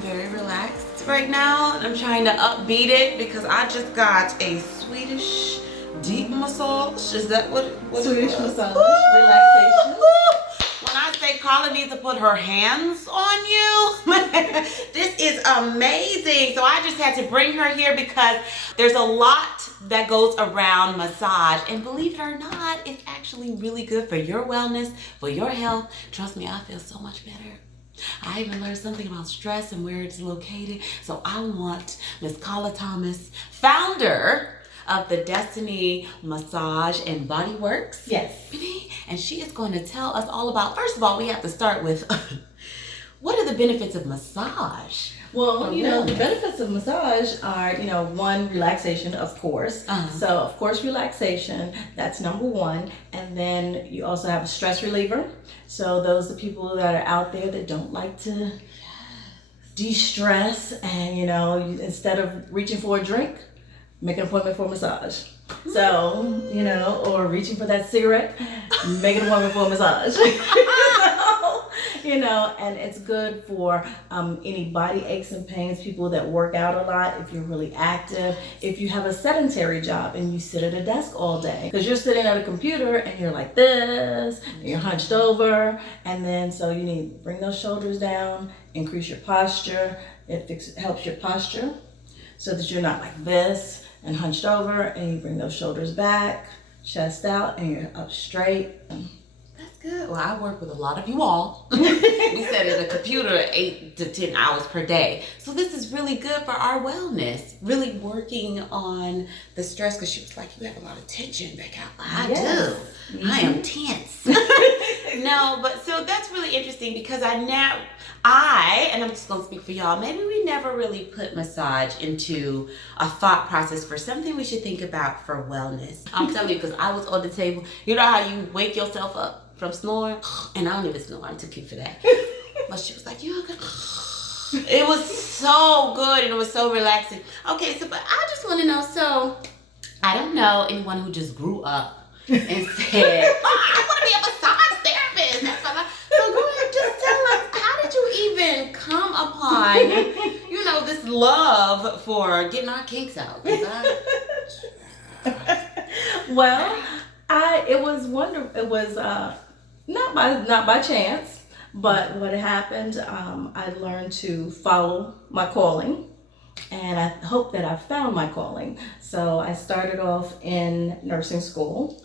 very relaxed right now. And I'm trying to upbeat it because I just got a Swedish deep massage. Is that what Swedish massage, relaxation. When I say Carla needs to put her hands on you, this is amazing. So I just had to bring her here because there's a lot that goes around massage. And believe it or not, it's actually really good for your wellness, for your health. Trust me, I feel so much better. I even learned something about stress and where it's located. So I want Miss Carla Thomas, founder of the Destiny Massage and Body Works. Yes. And she is going to tell us all about, first of all, we have to start with, what are the benefits of massage? Well, the benefits of massage are, one, relaxation, of course. So, of course, relaxation, that's number one. And then you also have a stress reliever. So those are people that are out there that don't like to de-stress and, instead of reaching for a drink, make an appointment for a massage. So, or reaching for that cigarette, make an appointment for a massage. And it's good for any body aches and pains, people that work out a lot, if you're really active, if you have a sedentary job and you sit at a desk all day. Because you're sitting at a computer and you're like this, and you're hunched over, and then so you need to bring those shoulders down, increase your posture. It helps your posture so that you're not like this and hunched over, and you bring those shoulders back, chest out, and you're up straight. That's good. Well, I work with a lot of you all. We sit at a computer 8 to 10 hours per day. So this is really good for our wellness, really working on the stress, because she was like, you have a lot of tension back out. I do. Mm-hmm. I am tense. No, but so that's really interesting because and I'm just going to speak for y'all, maybe we never really put massage into a thought process for something we should think about for wellness. I'm telling you, because I was on the table. You know how you wake yourself up from snoring? And I don't even snore. I'm too cute for that. But she was like, you're good. It was so good and it was so relaxing. Okay, but I just want to know, so I don't know anyone who just grew up and said, I want to be a massage therapist. That's what so go ahead, just tell us, how did you even come upon, this love for getting our kinks out? Well, it was wonderful. It was not by chance, but what happened, I learned to follow my calling. And I hope that I found my calling. So I started off in nursing school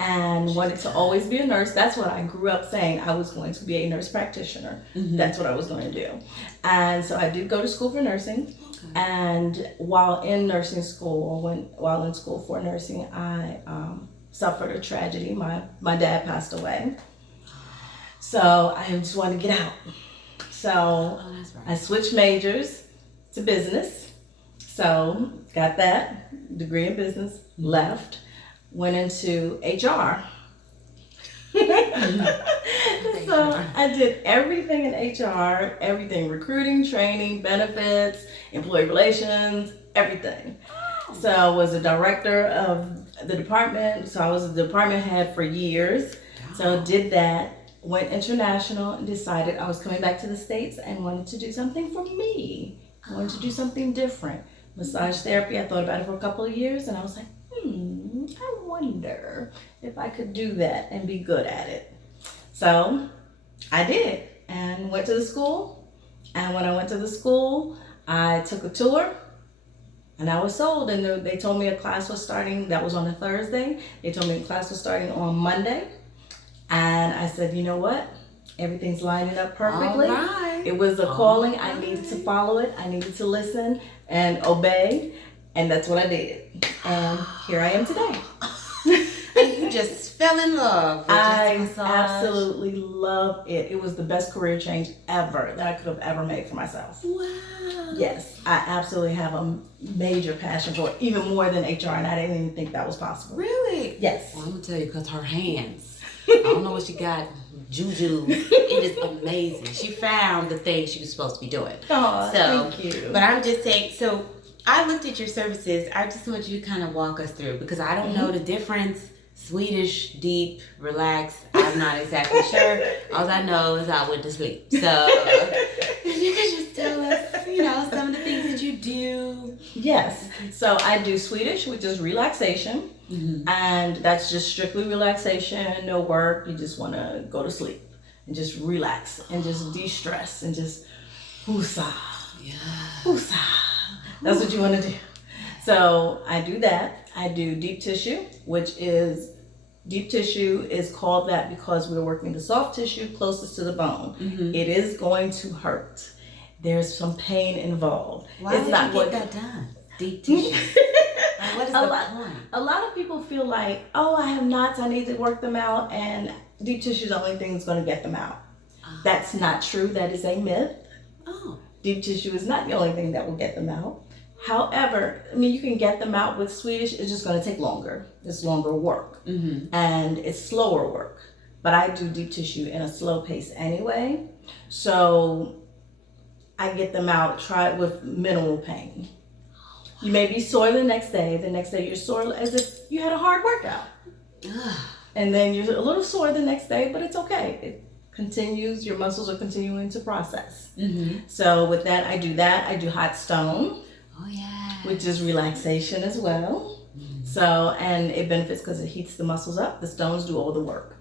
and wanted to always be a nurse. That's what I grew up saying. I was going to be a nurse practitioner. Mm-hmm. That's what I was going to do. And so I did go to school for nursing. Okay. And while in nursing school, while in school for nursing, I suffered a tragedy. My dad passed away. So I just wanted to get out. So that's right. I switched majors to business. So got that degree in business, left, went into HR. So I did everything in HR, everything, recruiting, training, benefits, employee relations, everything. Oh. So I was a director of the department. So I was a department head for years. Wow. So did that, went international and decided I was coming back to the States and wanted to do something for me. I wanted to do something different. Massage therapy, I thought about it for a couple of years and I was like, I wonder if I could do that and be good at it. So I did and went to the school. And when I went to the school, I took a tour and I was sold. And they told me a class was starting, that was on a Thursday. They told me a class was starting on Monday. And I said, you know what? Everything's lining up perfectly. All right. It was a calling. I needed to follow it. I needed to listen and obey. And that's what I did. And here I am today. And you just fell in love with I absolutely love it. It was the best career change ever that I could have ever made for myself. Wow. Yes, I absolutely have a major passion for it, even more than HR, and I didn't even think that was possible. Really? Yes. Well, I'm going to tell you, because her hands, I don't know what she got. Juju, it is amazing. She found the thing she was supposed to be doing. Oh, thank you. But I'm just saying, so I looked at your services. I just want you to kind of walk us through, because I don't know the difference. Swedish, deep, relaxed. I'm not exactly sure. All I know is I went to sleep. So you could just tell us, you know, some of the things that you do. Yes. So I do Swedish, which is relaxation. And that's just strictly relaxation, no work. You just want to go to sleep and just relax and just de-stress and just woosah. Yeah. Woosah. That's what you want to do. So I do that. I do deep tissue, deep tissue is called that because we're working the soft tissue closest to the bone. It is going to hurt. There's some pain involved. Why it's did not you get that done? Deep tissue. Like, what is the point? A lot of people feel like, oh, I have knots, I need to work them out, and deep tissue is the only thing that's going to get them out. That's not true. That is a myth. Oh. Deep tissue is not the only thing that will get them out. However, I mean, you can get them out with Swedish. It's just going to take longer. It's longer work, and it's slower work. But I do deep tissue in a slow pace anyway, so I get them out. Try it with minimal pain. You may be sore the next day. The next day you're sore as if you had a hard workout, and then you're a little sore the next day, but it's okay. It continues. Your muscles are continuing to process. So with that, I do hot stone. Oh yeah. Which is relaxation as well. So, and it benefits because it heats the muscles up. The stones do all the work.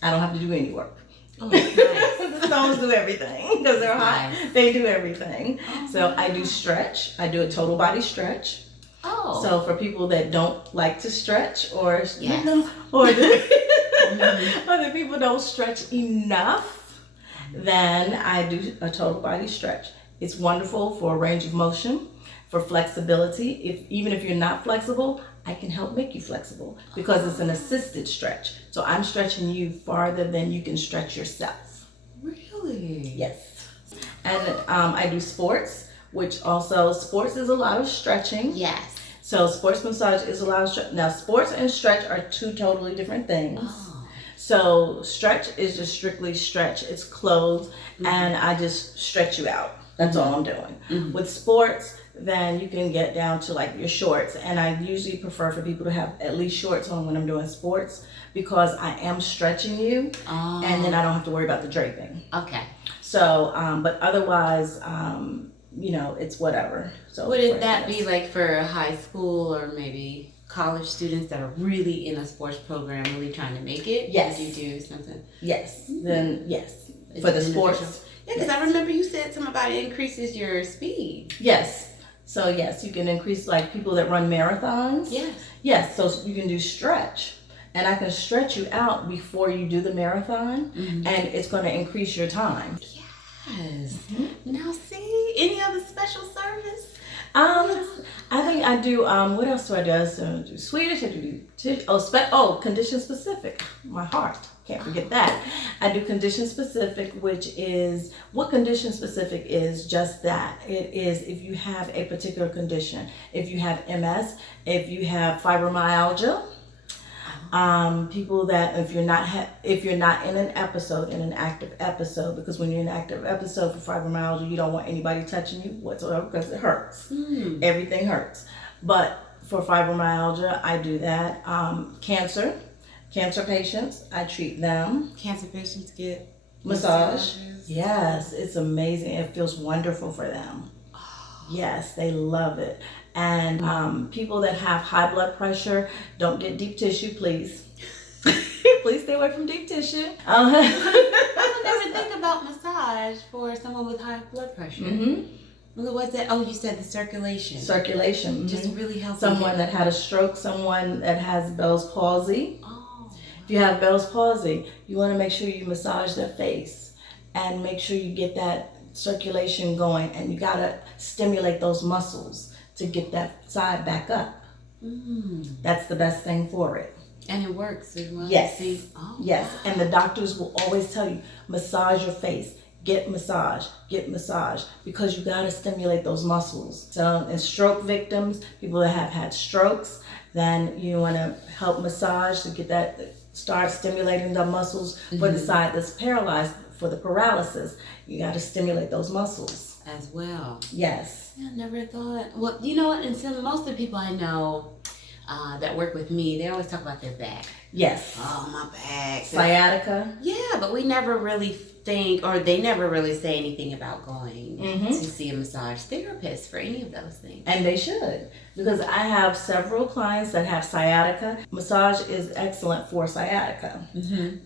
I don't have to do any work. Oh, that's nice. The stones do everything because they're hot. Nice. They do everything. Oh, So I do stretch. I do a total body stretch. Oh. So for people that don't like to stretch or Yes. or the people don't stretch enough, then I do a total body stretch. It's wonderful for range of motion, for flexibility. Even if you're not flexible, I can help make you flexible because it's an assisted stretch. So I'm stretching you farther than you can stretch yourself. Really? Yes. And I do sports, which also, sports is a lot of stretching. Yes. So sports massage is a lot of stretch. Now sports and stretch are two totally different things. Oh. So stretch is just strictly stretch. It's closed and I just stretch you out. That's all I'm doing. With sports, then you can get down to like your shorts. And I usually prefer for people to have at least shorts on when I'm doing sports because I am stretching you and then I don't have to worry about the draping. Okay. So, but otherwise, you know, it's whatever. So Would that be like for high school or maybe college students that are really in a sports program, really trying to make it? Yes. Would you do something? Yes. Then yes. Is For it the sports. beneficial? Yeah, because I remember you said something about it increases your speed. Yes. So yes, you can increase like people that run marathons. Yes. Yes. So you can do stretch. And I can stretch you out before you do the marathon and it's going to increase your time. Yes. Now see, any other special service? I think I do, what else do I do? I do Swedish, I do condition specific. My heart, can't forget that. I do condition specific, which is, what condition specific is just that. It is if you have a particular condition. If you have MS, if you have fibromyalgia, people that if you're not in an active episode, because when you're in an active episode for fibromyalgia, you don't want anybody touching you whatsoever because it hurts. Everything hurts. But for fibromyalgia, I do that. Cancer patients, I treat them. Cancer patients get Massage. massages? Yes, it's amazing. It feels wonderful for them. Yes, they love it. And people that have high blood pressure, don't get deep tissue, please. Please stay away from deep tissue. I would never think about massage for someone with high blood pressure. What's that? Oh, you said the circulation. Circulation. Just really helps. Someone that had a stroke, someone that has Bell's palsy. Oh. If you have Bell's palsy, you want to make sure you massage their face and make sure you get that circulation going, and you got to stimulate those muscles to get that side back up. That's the best thing for it. And it works as well. Yes. Oh, yes. wow. And the doctors will always tell you, massage your face, get massage, because you got to stimulate those muscles. So in stroke victims, people that have had strokes, then you want to help massage to get that, start stimulating the muscles for the side that's paralyzed, for the paralysis. You got to stimulate those muscles. As well. Yes. I never thought. Well, you know what? And so most of the people I know, that work with me, they always talk about their back. Yes. Oh, my back. Sciatica. Yeah, but we never really think, or they never really say anything about going to see a massage therapist for any of those things. And they should, because I have several clients that have sciatica. Massage is excellent for sciatica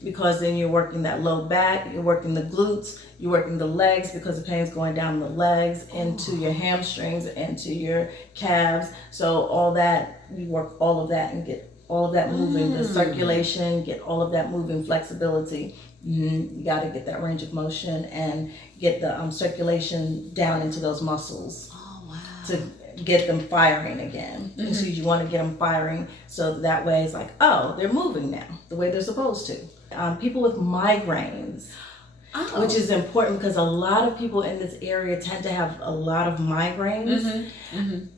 because then you're working that low back, you're working the glutes, you're working the legs because the pain's going down the legs into your hamstrings, into your calves. So all that, you work all of that and get all of that moving, the circulation, get all of that moving, flexibility. You got to get that range of motion and get the circulation down into those muscles to get them firing again. And so you want to get them firing so that way it's like, oh, they're moving now the way they're supposed to. People with migraines, which is important because a lot of people in this area tend to have a lot of migraines.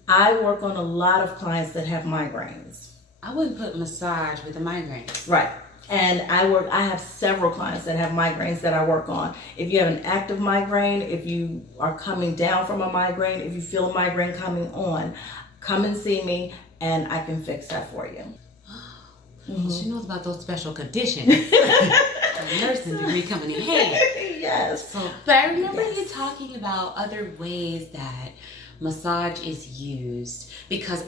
I work on a lot of clients that have migraines. I wouldn't put massage with a migraine. Right. And I have several clients that have migraines that I work on. If you have an active migraine, if you are coming down from a migraine, if you feel a migraine coming on, come and see me and I can fix that for you. She knows about those special conditions. Nursing degree coming in handy. Yes. So, but I remember you talking about other ways that massage is used, because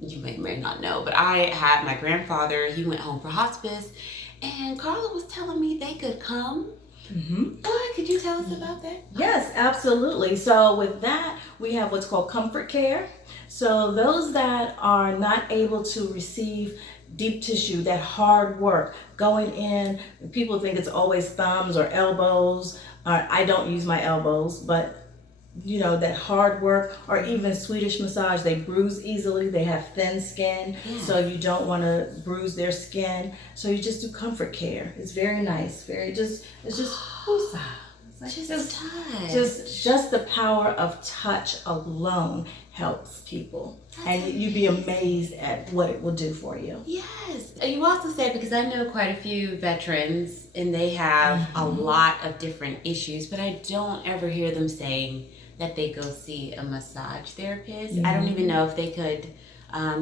you may not know, but I had my grandfather, he went home for hospice, and Carla was telling me they could come. Could you tell us about that? Yes, absolutely. So with that, we have what's called comfort care. So those that are not able to receive deep tissue, that hard work, going in, people think it's always thumbs or elbows. I don't use my elbows, but you know, that hard work, or even Swedish massage, they bruise easily, they have thin skin, so you don't want to bruise their skin. So you just do comfort care. It's very nice, it's just woosah. Just the power of touch alone helps people. And you'd be amazed at what it will do for you. Yes. You also said, because I know quite a few veterans and they have a lot of different issues, but I don't ever hear them saying that they go see a massage therapist. I don't even know if they could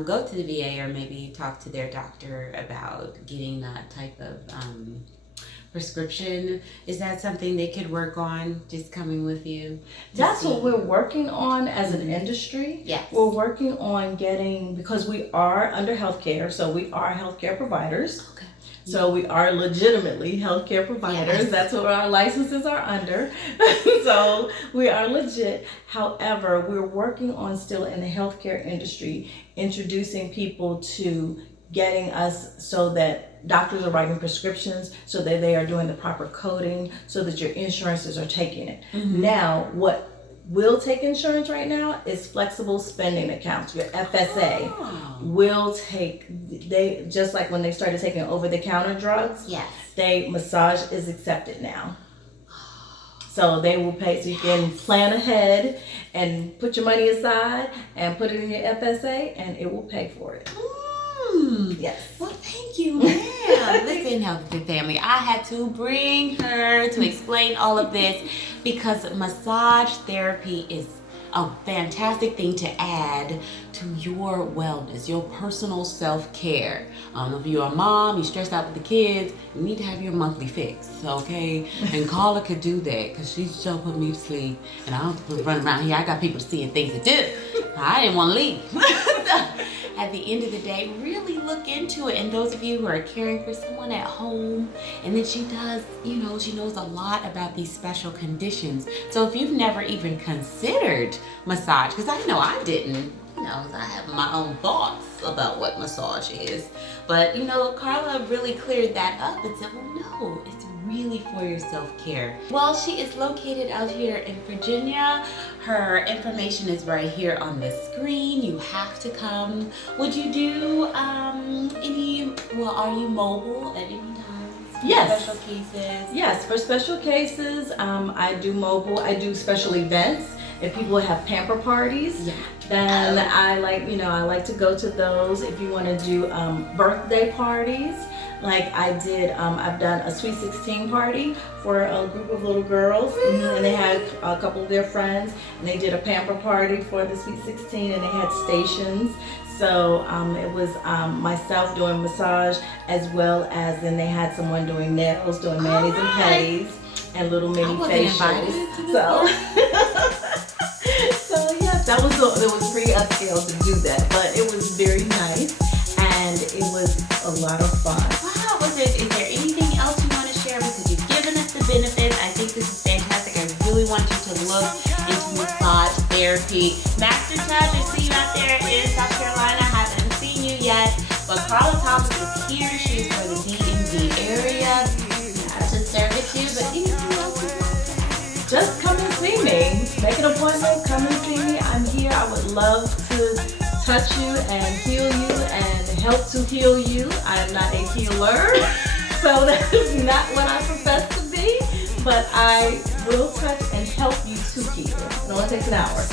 go to the VA or maybe talk to their doctor about getting that type of prescription. Is that something they could work on, just coming with you? That's what we're working on as an industry. Yes. We're working on getting, because we are under healthcare, so we are healthcare providers. Okay. So we are legitimately healthcare providers. Yes. That's what our licenses are under. So we are legit. However, we're working on still in the healthcare industry, introducing people to getting us so that doctors are writing prescriptions, so that they are doing the proper coding, so that your insurances are taking it. Now, what will take insurance right now is flexible spending accounts. Your FSA will take, they just like when they started taking over-the-counter drugs, massage is accepted now. So they will pay, so you can plan ahead and put your money aside and put it in your FSA and it will pay for it. Yes. Well, thank you, ma'am. Listen, Healthy Family, I had to bring her to explain all of this because massage therapy is a fantastic thing to add to your wellness, your personal self-care. If you're a mom, you're stressed out with the kids, you need to have your monthly fix, okay? And Carla could do that because she sure put me to sleep. And I don't run around here. I got people to see and things to do. I didn't want to leave. At the end of the day, really look into it. And those of you who are caring for someone at home, and then she does, she knows a lot about these special conditions. So if you've never even considered massage, because I know I didn't, I have my own thoughts about what massage is. But, Carla really cleared that up and said, well, no, it's really for your self-care. Well, she is located out here in Virginia. Her information is right here on the screen. You have to come. Would you do are you mobile at any time? Yes. Special cases? Yes, for special cases, I do mobile. I do special events. If people have pamper parties, then I like to go to those. If you want to do birthday parties, like I did, I've done a Sweet 16 party for a group of little girls, and they had a couple of their friends, and they did a pamper party for the Sweet 16, and they had stations. So it was myself doing massage, as well as then they had someone doing nails, doing manis and pedis, and little I mini wasn't invited facials. to this So, one. so yes, it was pretty upscale to do that, but it was very nice, and it was a lot of fun. Wow, is there anything else you want to share? Because you've given us the benefits. I think this is fantastic. I really want you to look into massage therapy. Master Touch, I see you out there in South Carolina. I haven't seen you yet, but Carla Thomas is here. She's for the DMV area to service you. But anything else you want to say? Just come and see me. Make an appointment, come and see me. I'm here. I would love to touch you and heal you and help to heal you. I am not a healer, so that is not what I profess to be, but I will touch and help you to heal. It only takes an hour.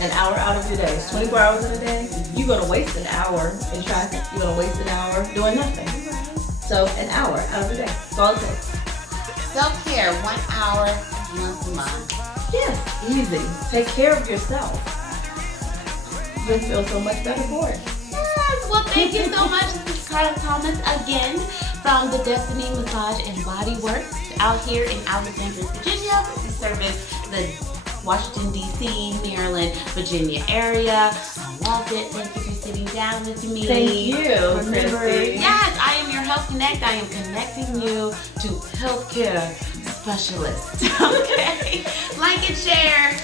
An hour out of your day. It's 24 hours in a day. You're going to waste an hour in traffic. You're going to waste an hour doing nothing. So an hour out of your day. That's all it takes. Self-care, 1 hour once a month. Yes, easy. Take care of yourself. You'll feel so much better for it. Yes, well, thank you so much. This is Carla Thomas again from the Destiny Massage and Body Works out here in Alexandria, Virginia. We service the Washington, D.C., Maryland, Virginia area. I loved it. Thank you for sitting down with me. Thank you, Remember, Christy. yes, I am your Health Connect. I am connecting you to healthcare specialists. Okay? Like and share.